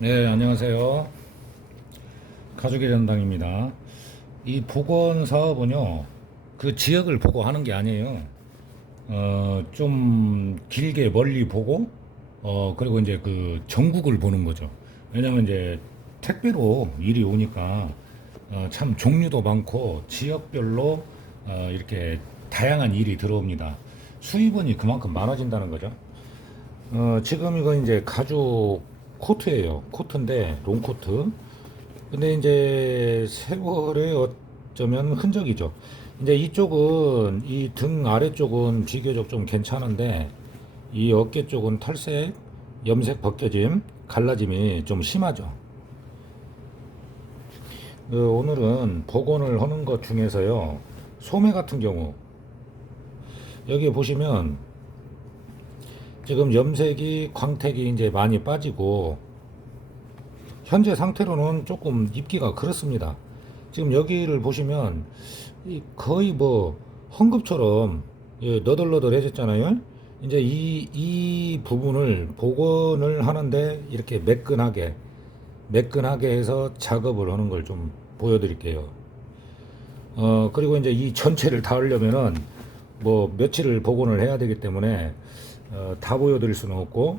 네, 안녕하세요. 가족의 전당입니다. 이 복원 사업은요, 그 지역을 보고 하는 게 아니에요. 좀 길게 멀리 보고, 그리고 이제 그 전국을 보는 거죠. 왜냐면 이제 택배로 일이 오니까, 참 종류도 많고, 지역별로, 이렇게 다양한 일이 들어옵니다. 수입원이 그만큼 많아진다는 거죠. 지금 이건 이제 가죽 코트예요. 코트인데, 롱코트. 근데 이제 세월의 어쩌면 흔적이죠. 이제 이쪽은 이 등 아래쪽은 비교적 좀 괜찮은데 이 어깨 쪽은 탈색, 염색 갈라짐이 좀 심하죠. 오늘은 복원을 하는 것 중에서요. 소매 같은 경우 여기 보시면 지금 염색이 광택이 이제 많이 빠지고 현재 상태로는 조금 입기가 그렇습니다. 지금 여기를 보시면 거의 뭐 헝겊처럼 예, 너덜너덜해졌잖아요. 이제 이 부분을 복원을 하는데 이렇게 매끈하게 해서 작업을 하는 걸 좀 보여드릴게요. 그리고 이제 이 전체를 다 하려면은 뭐 며칠을 복원을 해야 되기 때문에 다 보여드릴 수는 없고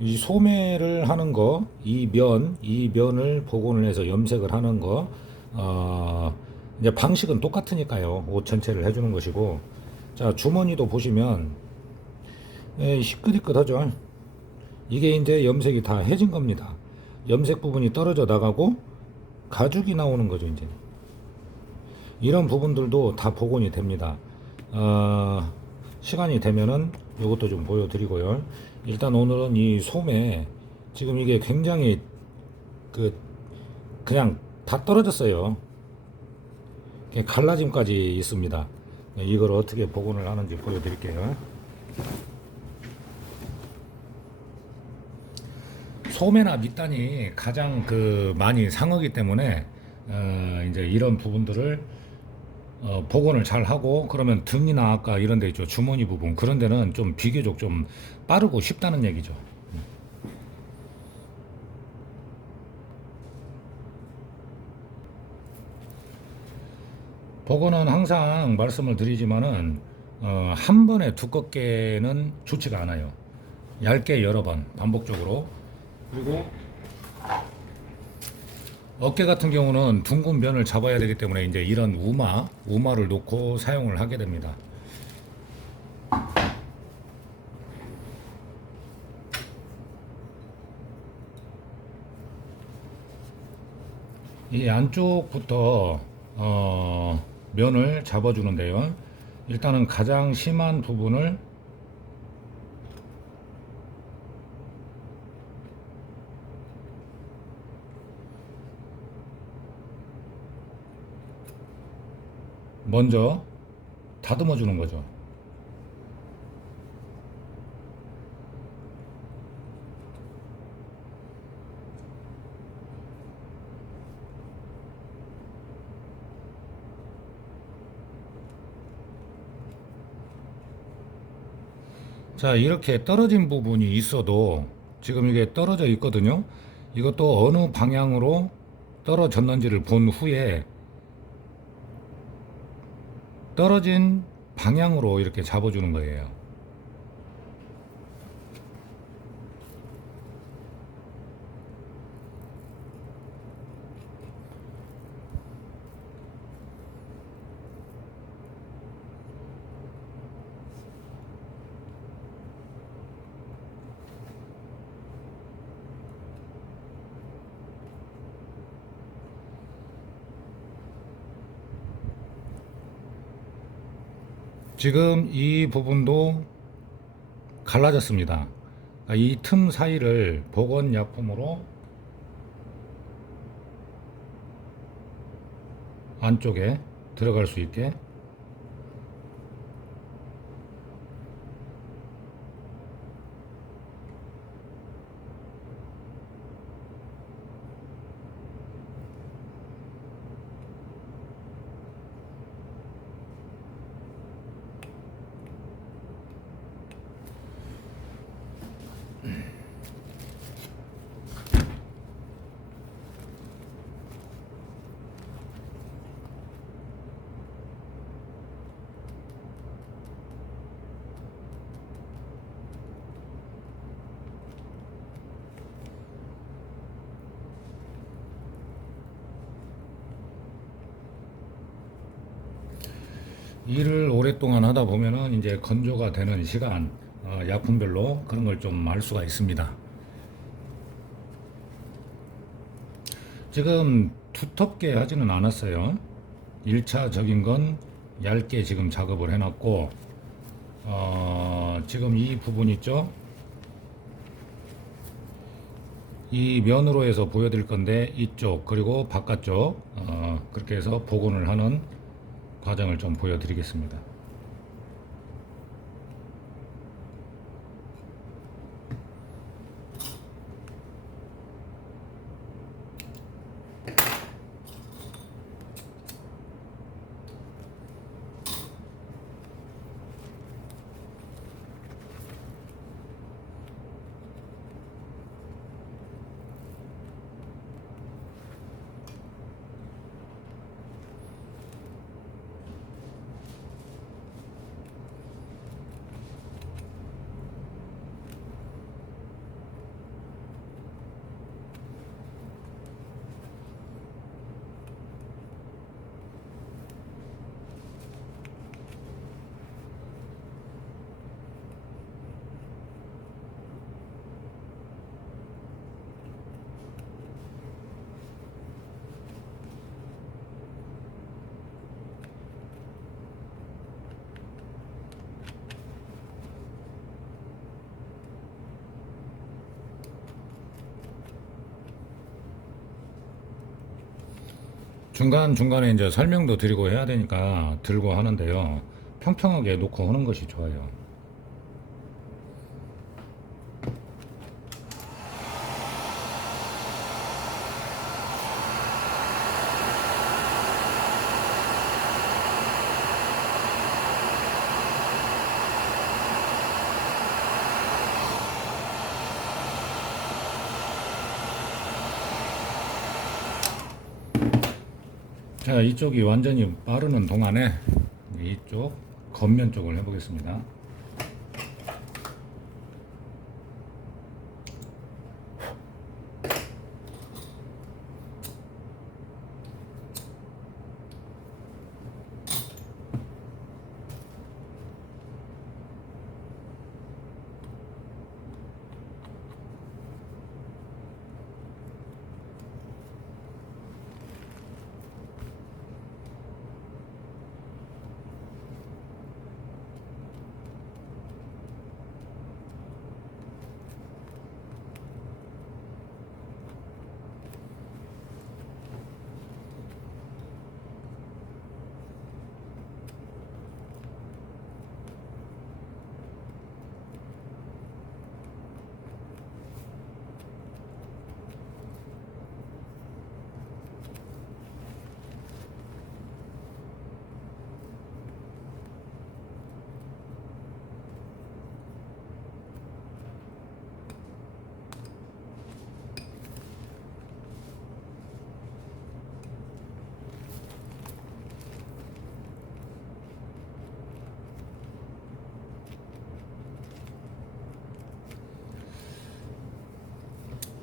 이 소매를 하는 거, 이 면을 복원을 해서 염색을 하는 거, 이제 방식은 똑같으니까요. 옷 전체를 해주는 것이고, 자, 주머니도 보시면, 예, 희끗희끗하죠. 이게 이제 염색이 다 해진 겁니다. 염색 부분이 떨어져 나가고, 가죽이 나오는 거죠, 이제. 이런 부분들도 다 복원이 됩니다. 시간이 되면은 이것도 좀 보여드리고요. 일단 오늘은 이 소매 지금 이게 굉장히 그 그냥 다 떨어졌어요. 갈라짐까지 있습니다. 이걸 어떻게 복원을 하는지 보여드릴게요. 소매나 밑단이 가장 그 많이 상하기 때문에 이제 이런 부분들을 복원을 잘 하고 그러면 등이나 아까 이런 데 있죠. 주머니 부분 그런 데는 좀 비교적 좀 빠르고 쉽다는 얘기죠. 복원은 항상 말씀을 드리지만은 한 번에 두껍게는 좋지가 않아요. 얇게 여러 번 반복적으로. 그리고 어깨 같은 경우는 둥근 면을 잡아야 되기 때문에 이제 이런 우마를 놓고 사용을 하게 됩니다. 이 안쪽부터 면을 잡아주는데요. 일단은 가장 심한 부분을 먼저 다듬어 주는 거죠. 자, 이렇게 떨어진 부분이 있어도 지금 이게 떨어져 있거든요. 이것도 어느 방향으로 떨어졌는지를 본 후에 떨어진 방향으로 이렇게 잡아주는 거예요. 지금 이 부분도 갈라졌습니다. 이 틈 사이를 복원 약품으로 안쪽에 들어갈 수 있게 일을 오랫동안 하다 보면은 이제 건조가 되는 시간, 약품별로 그런 걸 좀 알 수가 있습니다. 지금 두텁게 하지는 않았어요. 1차적인 건 얇게 지금 작업을 해놨고, 지금 이 부분 있죠? 이 면으로 해서 보여드릴 건데, 이쪽, 그리고 바깥쪽, 그렇게 해서 복원을 하는 과정을 좀 보여드리겠습니다. 중간중간에 이제 설명도 드리고 해야 되니까 들고 하는데요. 평평하게 놓고 하는 것이 좋아요. 자, 이쪽이 완전히 마르는 동안에 이쪽 겉면 쪽을 해보겠습니다.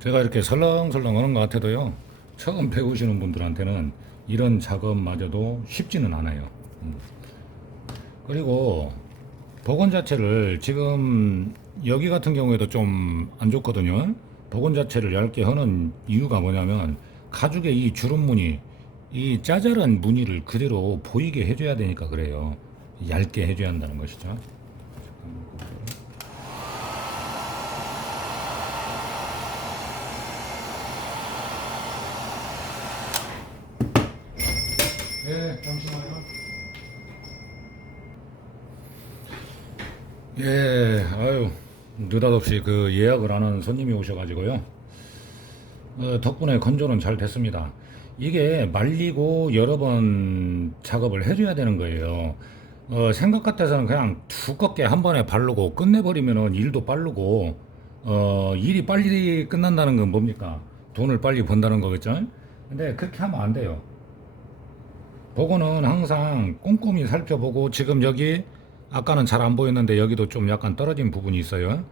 제가 이렇게 설렁설렁 하는 것 같아도요, 처음 배우시는 분들한테는 이런 작업마저도 쉽지는 않아요. 그리고 복원 자체를 지금 여기 같은 경우에도 좀 안 좋거든요. 복원 자체를 얇게 하는 이유가 뭐냐면 가죽의 이 주름 무늬, 이 짜잘한 무늬를 그대로 보이게 해줘야 되니까 그래요. 얇게 해줘야 한다는 것이죠. 예, 잠시만요. 예, 아유, 느닷없이 그 예약을 안 하는 손님이 오셔가지고요. 덕분에 건조는 잘 됐습니다. 이게 말리고 여러 번 작업을 해줘야 되는 거예요. 생각 같아서는 그냥 두껍게 한 번에 바르고 끝내버리면은 일도 빠르고, 일이 빨리 끝난다는 건 뭡니까? 돈을 빨리 번다는 거겠죠? 근데 그렇게 하면 안 돼요. 보고는 항상 꼼꼼히 살펴보고 지금 여기 아까는 잘 안 보였는데 여기도 좀 약간 떨어진 부분이 있어요.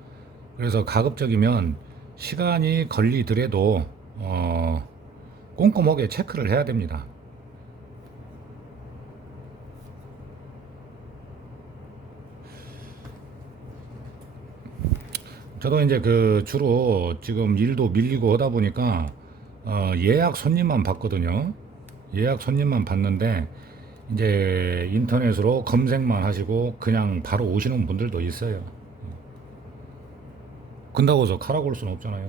그래서 가급적이면 시간이 걸리더라도 꼼꼼하게 체크를 해야 됩니다. 저도 이제 그 주로 지금 일도 밀리고 하다 보니까 예약 손님만 받거든요. 예약 손님만 받는데 이제 인터넷으로 검색만 하시고 그냥 바로 오시는 분들도 있어요. 근다고 해서 가라고 할 수는 없잖아요.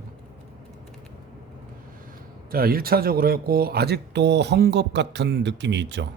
자, 1차적으로 했고 아직도 헝겊 같은 느낌이 있죠.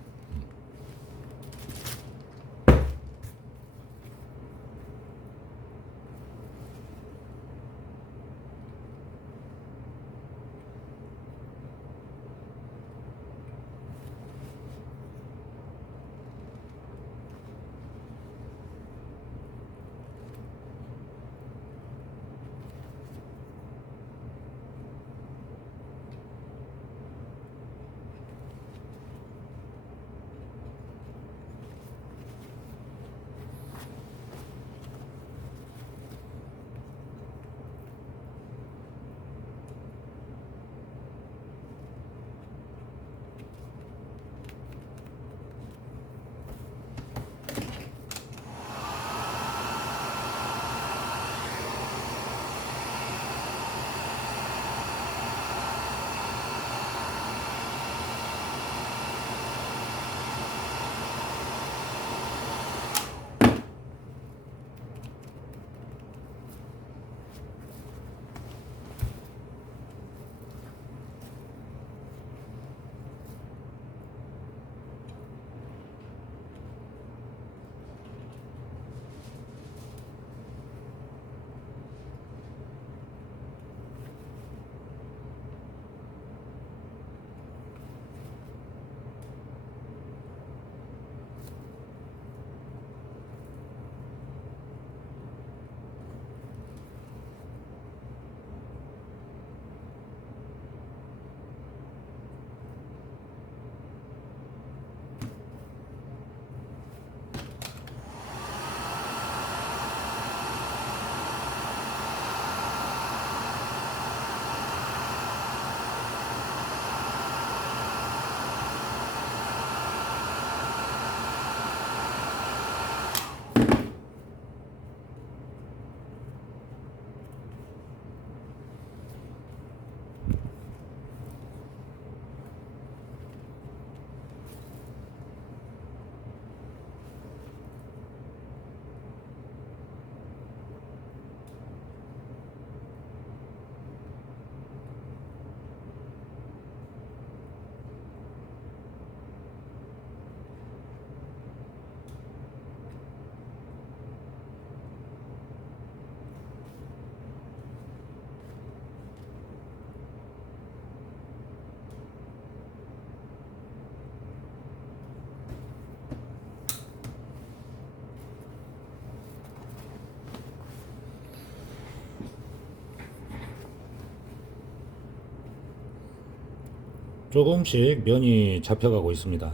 조금씩 면이 잡혀가고 있습니다.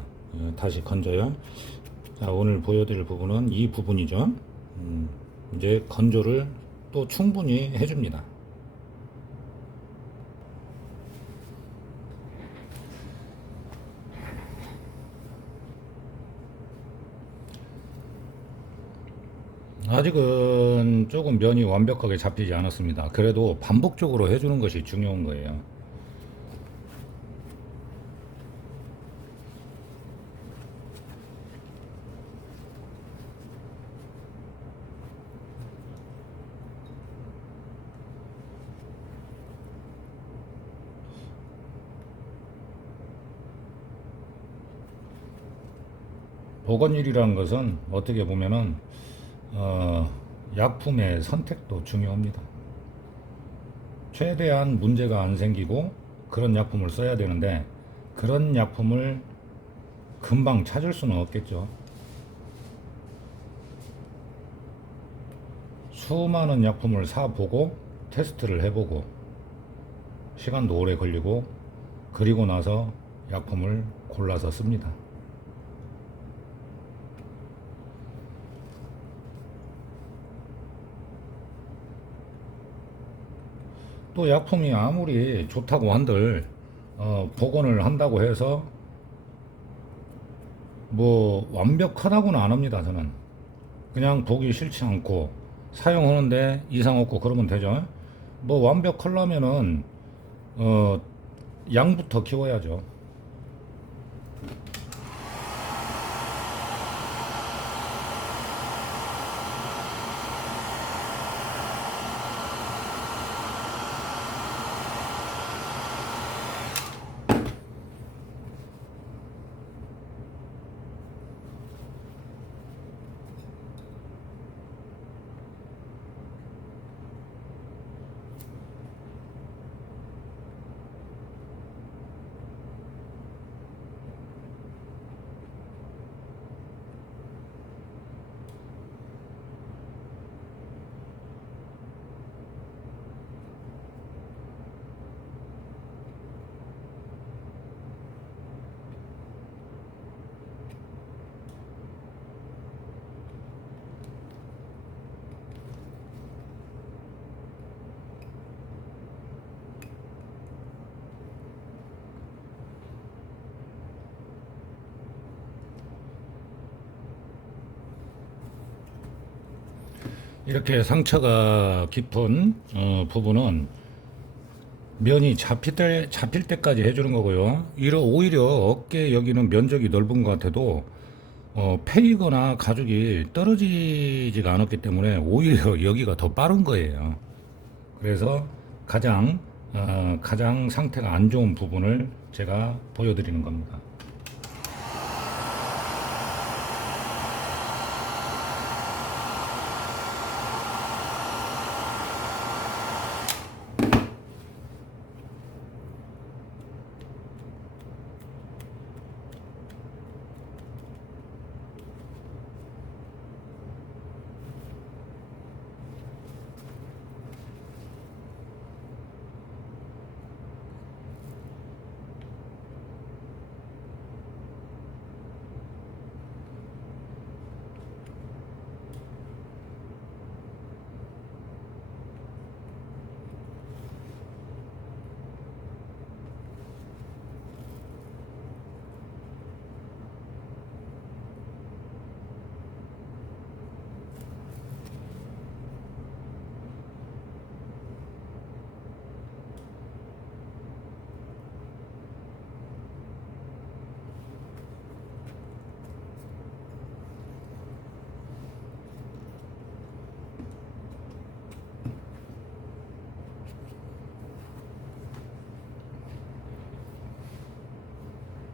다시 건져요. 자, 오늘 보여드릴 부분은 이 부분이죠. 이제 건조를 또 충분히 해줍니다. 아직은 조금 면이 완벽하게 잡히지 않았습니다. 그래도 반복적으로 해주는 것이 중요한 거예요. 보건일이라는 것은 어떻게 보면은 약품의 선택도 중요합니다. 최대한 문제가 안 생기고 그런 약품을 써야 되는데 그런 약품을 금방 찾을 수는 없겠죠. 수많은 약품을 사보고 테스트를 해보고 시간도 오래 걸리고 그리고 나서 약품을 골라서 씁니다. 또 약품이 아무리 좋다고 한들 복원을 한다고 해서 뭐 완벽하다고는 안 합니다. 저는 그냥 보기 싫지 않고 사용하는데 이상 없고 그러면 되죠. 뭐 완벽하려면은 어 양부터 키워야죠. 이렇게 상처가 깊은 부분은 면이 잡힐 때까지 해주는 거고요. 오히려 어깨 여기는 면적이 넓은 것 같아도 패이거나 가죽이 떨어지지가 않았기 때문에 오히려 여기가 더 빠른 거예요. 그래서 가장 상태가 안 좋은 부분을 제가 보여드리는 겁니다.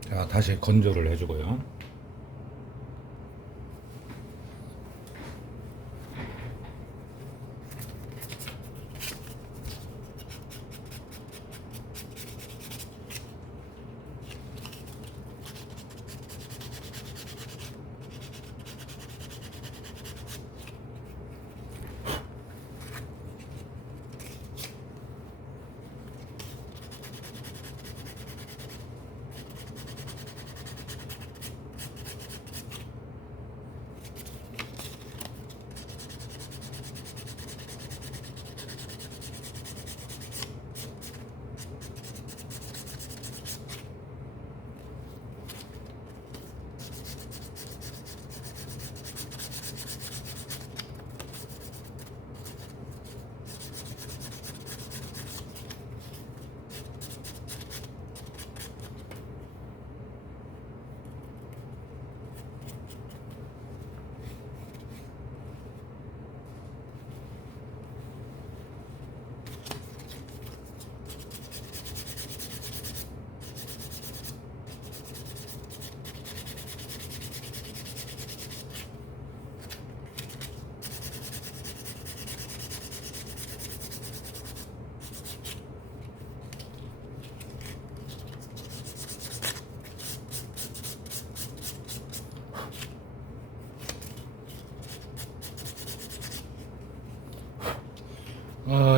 자, 다시 건조를 해주고요.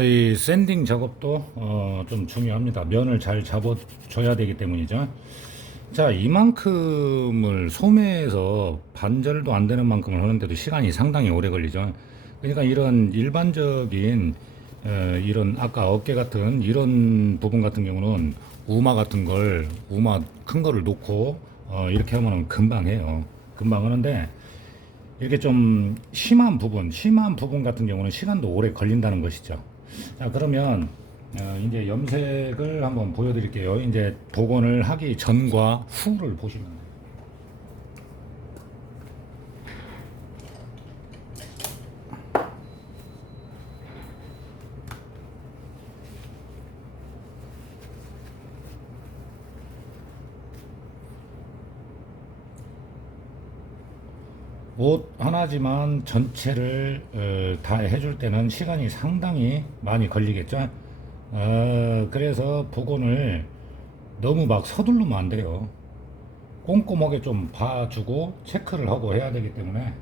이 샌딩 작업도 좀 중요합니다. 면을 잘 잡아줘야 되기 때문이죠. 자, 이만큼을 소매에서 반절도 안 되는 만큼을 하는데도 시간이 상당히 오래 걸리죠. 그러니까 이런 일반적인 이런 아까 어깨 같은 이런 부분 같은 경우는 우마 큰 거를 놓고 이렇게 하면 금방 해요. 금방 하는데 이렇게 좀 심한 부분 같은 경우는 시간도 오래 걸린다는 것이죠. 자, 그러면 이제 염색을 한번 보여드릴게요. 이제 복원을 하기 전과 후를 보시면 돼요. 옷 하나지만 전체를 다 해줄 때는 시간이 상당히 많이 걸리겠죠. 그래서 복원을 너무 막 서두르면 안 돼요. 꼼꼼하게 좀 봐주고 체크를 하고 해야 되기 때문에.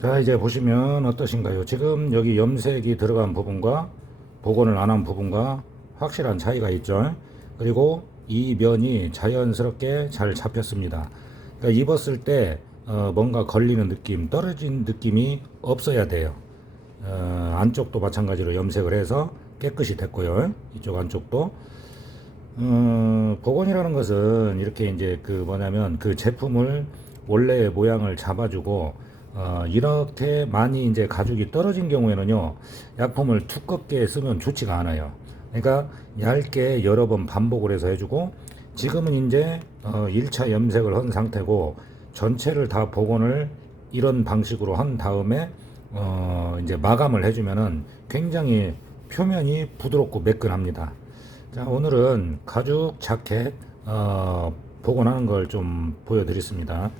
자, 이제 보시면 어떠신가요? 지금 여기 염색이 들어간 부분과 복원을 안 한 부분과 확실한 차이가 있죠. 그리고 이 면이 자연스럽게 잘 잡혔습니다. 그러니까 입었을 때 뭔가 걸리는 느낌, 떨어진 느낌이 없어야 돼요. 안쪽도 마찬가지로 염색을 해서 깨끗이 됐고요. 이쪽 안쪽도. 복원이라는 것은 이렇게 이제 그 뭐냐면 그 제품을 원래의 모양을 잡아주고 이렇게 많이 이제 가죽이 떨어진 경우에는요, 약품을 두껍게 쓰면 좋지가 않아요. 그러니까 얇게 여러 번 반복을 해서 해주고, 지금은 이제 1차 염색을 한 상태고 전체를 다 복원을 이런 방식으로 한 다음에 이제 마감을 해주면은 굉장히 표면이 부드럽고 매끈합니다. 자, 오늘은 가죽 자켓 복원하는 걸 좀 보여드렸습니다.